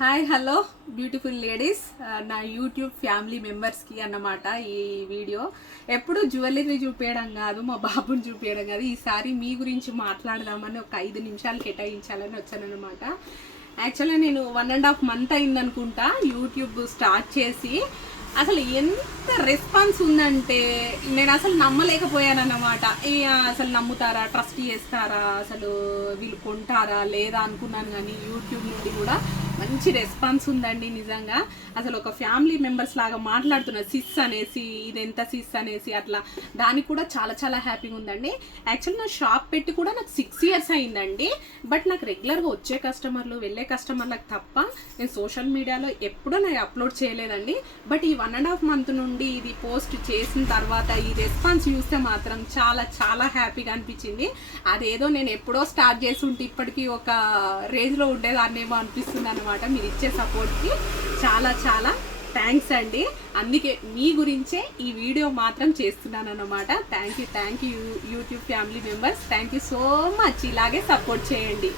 Hi hello beautiful ladies, నా YouTube family మెంబర్స్కి అన్నమాట ఈ వీడియో. ఎప్పుడు జ్యువెలరీ చూపించడం కాదు, మా బాబుని చూపించడం కాదు, ఈసారి మీ గురించి మాట్లాడదామని ఒక 5 నిమిషాలు కేటాయించాలని వచ్చానమాట. యాక్చువల్గా నేను 1.5 month అయిందనుకుంటా యూట్యూబ్ స్టార్ట్ చేసి. అసలు ఎంత రెస్పాన్స్ ఉందంటే నేను అసలు నమ్మలేకపోయానన్నమాట. అసలు నమ్ముతారా, ట్రస్ట్ చేస్తారా, అసలు వీళ్ళు కొంటారా లేదా అనుకున్నాను. కానీ యూట్యూబ్ నుండి కూడా మంచి రెస్పాన్స్ ఉందండి నిజంగా. అసలు ఒక ఫ్యామిలీ మెంబర్స్ లాగా మాట్లాడుతున్నారు. సిస్ అనేసి, ఇది ఎంత సిస్ అనేసి, అట్లా దానికి కూడా చాలా చాలా హ్యాపీగా ఉందండి. యాక్చువల్ నా షాప్ పెట్టి కూడా నాకు 6 years అయిందండి. బట్ నాకు రెగ్యులర్గా వచ్చే కస్టమర్లు, వెళ్ళే కస్టమర్లకు తప్ప నేను సోషల్ మీడియాలో ఎప్పుడూ నాకు అప్లోడ్ చేయలేదండి. బట్ ఈ 1.5 month నుండి ఇది పోస్ట్ చేసిన తర్వాత ఈ రెస్పాన్స్ చూస్తే మాత్రం చాలా చాలా హ్యాపీగా అనిపించింది. అదేదో నేను ఎప్పుడో స్టార్ట్ చేసి ఉంటే ఇప్పటికీ ఒక రేంజ్లో ఉండేదాన్నేమో అనిపిస్తుంది అనమాట. మీరు ఇచ్చే సపోర్ట్కి చాలా చాలా థ్యాంక్స్ అండి. అందుకే మీ గురించే ఈ వీడియో మాత్రం చేస్తున్నాను అన్నమాట. Thank you YouTube family members, thank you so much. ఇలాగే సపోర్ట్ చేయండి.